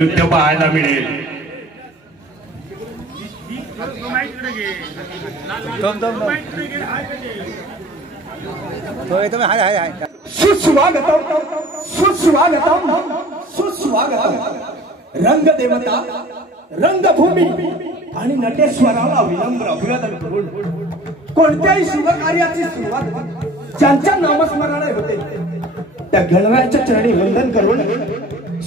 युद्ध पाहायला मिळेल। सुस्वागतम सुस्वागतम सुस्वागतम। रंगदेवता रंगभूमी आणि नटेश्वराला विनम्र अभिवादन करून कोणत्याही शुभ कार्याची सुरुवात ज्यांच्या नामस्मरणाने होते त्या गणरायाच्या चरणी वंदन करून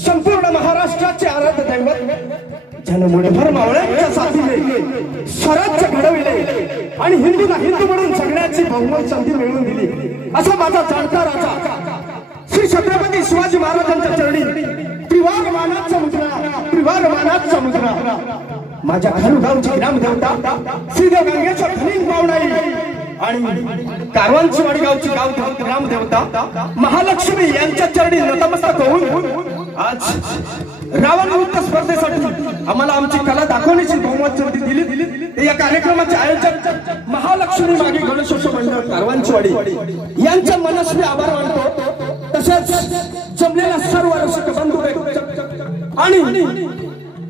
संपूर्ण महाराष्ट्राचे आराध्य दैवत जनमुळेभर मावळ्यांच्या साथीने स्वराज्य घडविले आणि हिंदूला हिंदू म्हणून जगण्याची बहुमत संधी मिळवून दिली असा माझा जाणता राजा श्री छत्रपती शिवाजी महाराजांच्या चरणी त्रिवार मानाचा मुद्रा माझ्या घरगावची ग्रामदेवता श्रीदेव गंगेश्वर धनिक पावणाई आणि कारवांचीवाडी गावची ग्रामदेवता महालक्ष्मी यांच्या चरणी नतमस्तक होऊन आज रावण नृत्य स्पर्धेसाठी आम्हाला आमची कला दाखवण्याची बहुमत संधी दिली। या कार्यक्रमाचे आयोजक महालक्ष्मी मागे गणेशोत्सव मंडळ कारवांचीवाडी यांचा मनस्वी आभार मानतो। तसेच जमलेल्या सर्व रसिक बंधू आणि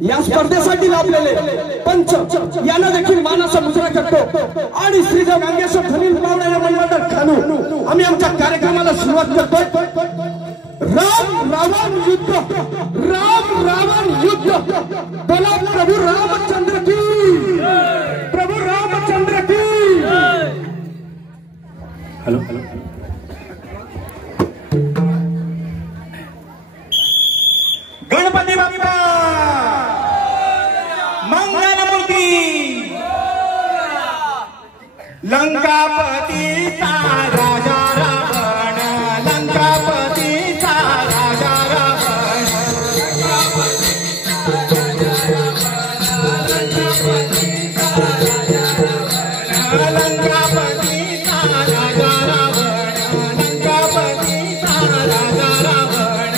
या स्पर्धेसाठी लाभलेले पंच यांना देखील मानाचा मुजरा करतो आणि श्रीदेव गंगेश्वर धनिक पावणे या मंडळात खानू आम्ही आमच्या कार्यक्रमाला सुरुवात करतोय। राम रावण युद्ध बोला प्रभु रामचंद्र की प्रभु रामचंद्र की। हेलो गणपती बाप्पा मंगलमूर्ती लंकापतीचा राजा रावण लंकापतीचा राजा रावण लंकापतीचा राजा रावण लंकापतीचा राजा रावण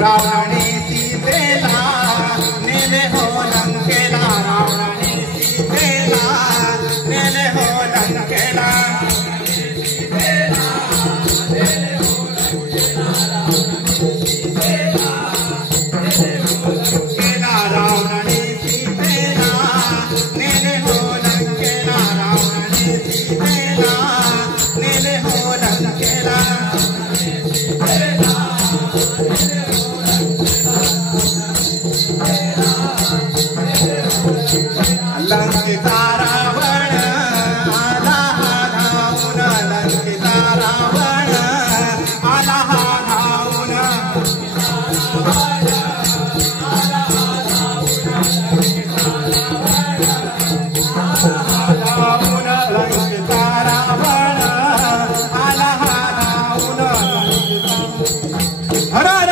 रावणे सीतेला नेले हो लंकेला रावणे सीतेला नेले हो लंकेला लंकेचा रावण आला धावून, लंकेचा रावण आला धावून, लंकेचा रावण आला धावून. हर हर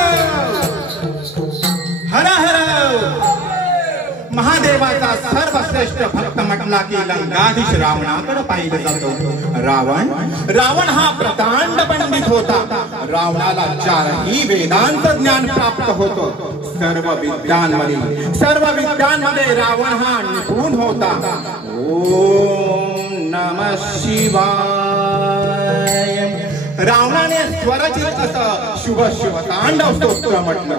हर हर महादेवाचा सर्वश्रेष्ठ भक्त म्हटला की लंकाधीश रावणाकडे पाहिलं जातो. रावण हा प्रकांड पंडित होता. रावणाला 4ही वेदांचं ज्ञान प्राप्त होतं. सर्व विद्यांमध्ये रावण हा निपुण होता. ओम नमः शिवाय. रावणाने स्वरचित असं शुभ तांडव स्तोत्र म्हटलं.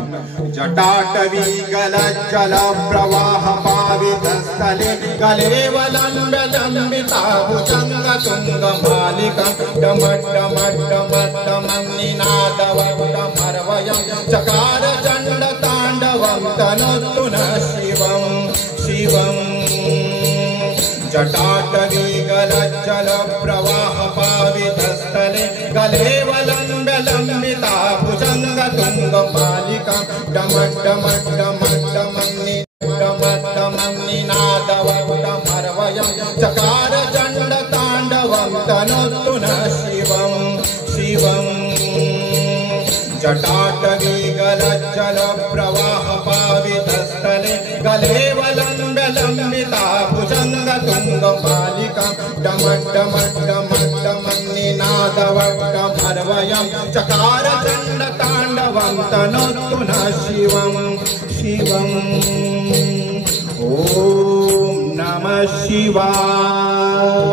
जटाटवी गलज्जल प्रवाह पावित स्थले कलेवलंबिता भुजंग तुंग मालिका डमड्डमड्डमड्डमन्निनादवट्टमर्वयं चकार चंड तांडवं तनोतु न शिवं शिवं. जटाटवी गलज्जल प्रवाह पावित स्थले कलेवलंबिता भुजंग तुंग मालिका डमड्डमड्डमड्डमन्निनादवट्टमर्वयं चकार चंड तांडवं तनोतु न शिवं शिवं. जटाटवी गलज्जल प्रवाह पावित स्थले कलेवलंबिता भुजंग तुंग मालिका डमड्डमड्डमड्डमन्निनादवट्टमर्वयं चकार चंड तांडवं तनोतु न शिवं शिवं. ओम नमः शिवाय.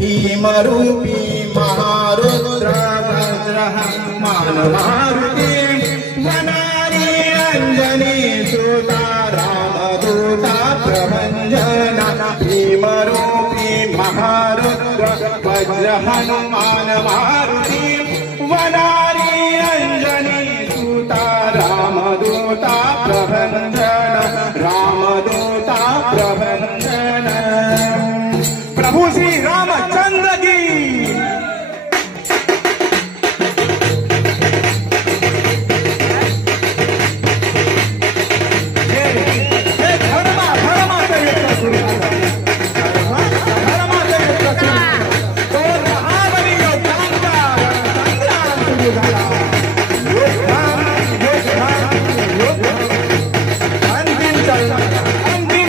भीमरूपी महारुद्र वज्रः मानवारुति वनारी अंजनी सुता रामदूता प्रभंजना. भीमरूपी महारुद्र वज्र हनुमान मारुति वनारी अंजनी सुता रामदूता प्रभंजना. रामदूता प्रभंजना. प्रभु श्री रामचंद्र की अंतिम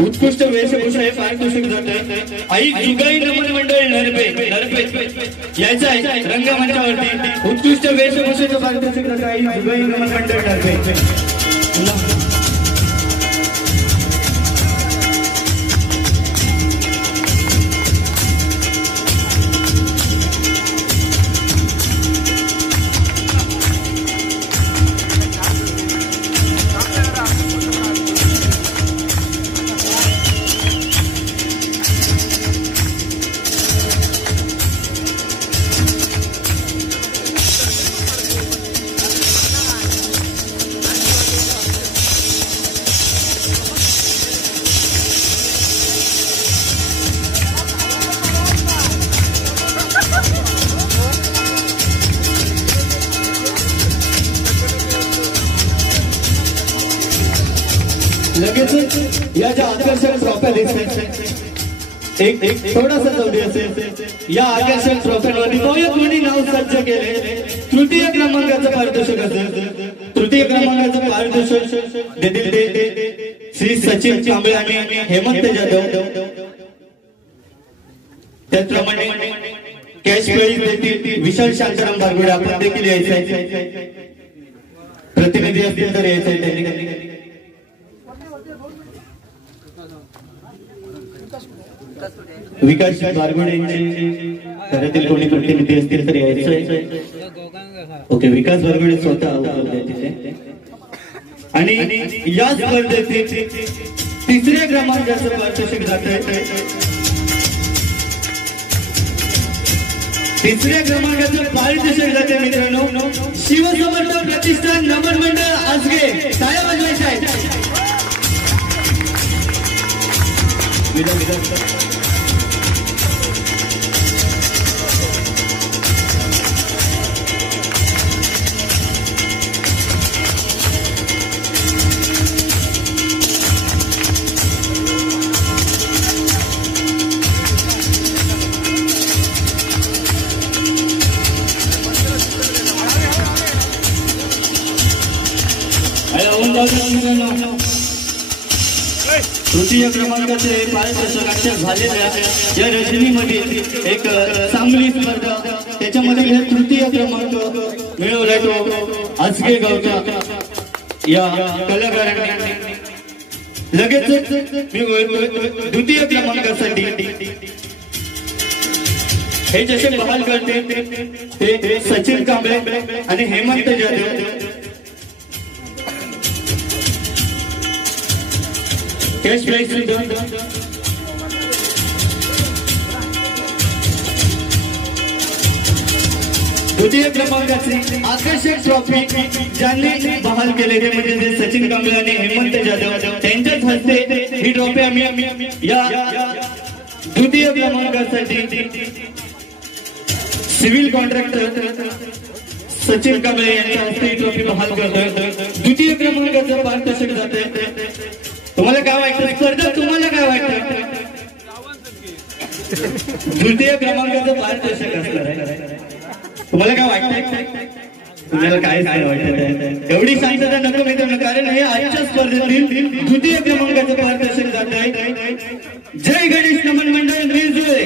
उत्कृष्ट वेशभूषा हे पारितोषिक जात आहे. आई जुगाई नमन मंडळ नरपे यायचं आहे रंगमंचावरती. उत्कृष्ट वेशभूषेचं पारितोषिक जात आहे आई जुगाई नमन मंडळ नरपे. लगेच या ज्या आकर्षक ट्रॉफ्या दिसतात एक थोडासा चौदी असेल या आकर्षक ट्रॉफ्यांवरती कोणी नाव सज्ज केले. तृतीय क्रमांकाचं पारितोषिक असेल. तृतीय क्रमांकाचं पारितोषिक देतील ते श्री सचिन कांबळे आणि हेमंत जाधव. त्याचप्रमाणे कॅश प्राइज देतील विशाल शांताराम बारगुडे. आपण देखील यायचं प्रतिनिधी असतील तर यायचं त्यांनी. विकास बारगुडे घरातील कोणी प्रतिनिधी असतील तर यायचं. ओके विकास बारगुडे स्वतः तिथे. आणि या स्पर्धेचे तिसऱ्या क्रमांकाचं पारितोषिक जात आहे. तिसऱ्या क्रमांकाचं पारितोषिक जाते मित्रांनो शिवसमर्थ प्रतिष्ठान नमन मंडळ आसगे. टाळ्या वाजवायच्या आहेत. तृतीय क्रमांकाचे पारितोषिक झालेल्या या रजनीमध्ये एक चांगली स्पर्धा त्याच्यामध्ये हे तृतीय क्रमांक मिळवलाय तो आसगे गावच्या या कलाकारांनी. लगेच द्वितीय क्रमांकासाठी हे जसे बहाल करते ते सचिन कांबळे आणि हेमंत जाधव. कॅश प्राइज द्वितीय क्रमांकाची आकर्षक ट्रॉफी ज्यांनी बहाल केले ते म्हणजे सचिन कांबळे आणि हेमंत जाधव त्यांच्याच हस्ते ही ट्रॉफी आम्ही या द्वितीय क्रमांकासाठी सिव्हिल कॉन्ट्रॅक्टर सचिन कांबळे यांच्या हस्ते ही ट्रॉफी बहाल करतोय. द्वितीय क्रमांकाचं पारितोषिक जात आहे. तुम्हाला काय वाटतं स्पर्धा? तुम्हाला काय वाटतं? तृतीय क्रमांकाचं पारितोषिक असणार आहे. तुम्हाला काय वाटतं? तुम्हाला काय काय वाटतं? एवढी शांतता नको मित्रांनो कारण हे आजच्या स्पर्धेतील द्वितीय क्रमांकाचं पारितोषिक जात आहे. जय गणेश नमन मंडळ मिरजोळे.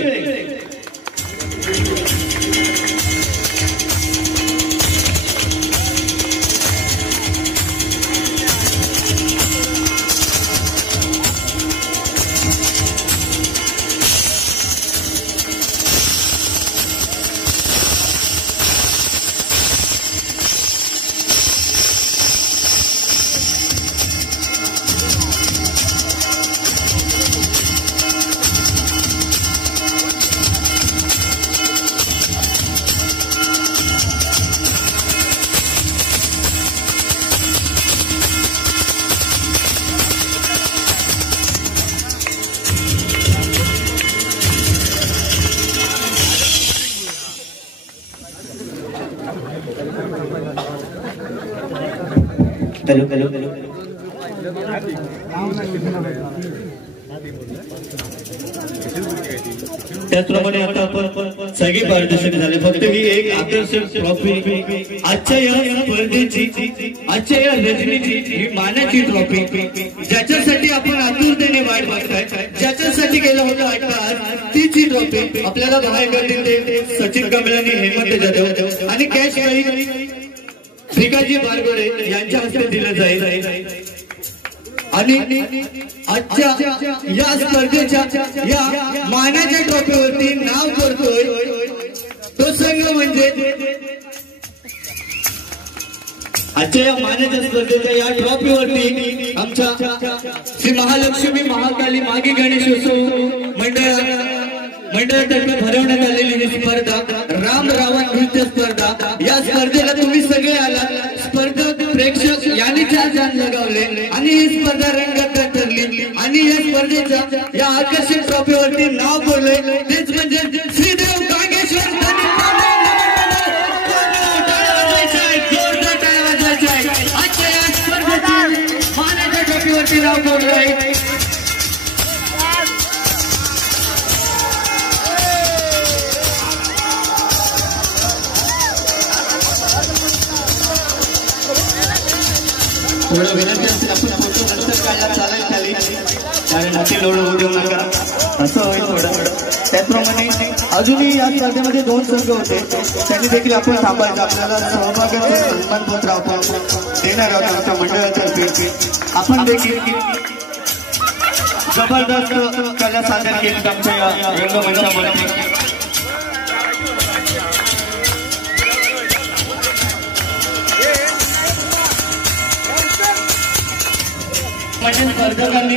त्याचप्रमाणे आता आपण सगळे पारदर्शक झाले. फक्त ही एक आकर्षक ट्रॉफी आजच्या या स्पर्धेची, आजच्या या रजनीची ही मानाची ट्रॉफी, ज्याच्यासाठी आपण आतुरतेने वाट बघताय, ज्याच्यासाठी गेलं होतं 8 तास, तीची ट्रॉफी आपल्याला बाहेर करतील ते सचिन कांबळे आणि हेमंत जाधव आणि कॅश भिकाजी बारगोडे यांच्या हस्ते दिलं जाईल. आणि आजच्या या स्पर्धेच्या या मानाच्या ट्रॉफीवरती नाव करतोय तो संघ म्हणजे आजच्या या मानाच्या स्पर्धेच्या या ट्रॉफीवरती आमच्या श्री महालक्ष्मी महाकाली मागी गणेशोत्सव मंडळातर्फे भरवण्यात आलेली ही स्पर्धा राम रावण नृत्य स्पर्धा. या स्पर्धेला तुम्ही सगळे आला, स्पर्धक प्रेक्षक यांनी 4 जाण लगावले आणि ही स्पर्धा रंगत ठरली आणि या स्पर्धेच्या या आकर्षक ट्रॉफीवरती नाव बोलले तेच म्हणजे श्रीदेव गांगेश्वर. आजच्या या स्पर्धेतील मानाच्या ट्रॉफीवरती नाव बोलले थोडं विनंती असेल आपण फोटो नंतर काढला चालेल खाली, कारण अति लोड होऊ देऊ नका असं होईल थोडं. त्याचप्रमाणे अजूनही या स्पर्धेमध्ये 2 संघ होते, त्यांनी देखील आपण थांबायचं. आपल्याला सहभागाचे सन्मानपत्र आपण देणार आहोत आमच्या मंडळातर्फे. आपण देखील जबरदस्त कला सादर केली आमच्या या रंगमंचामध्ये. म्हणजे स्पर्धकांनी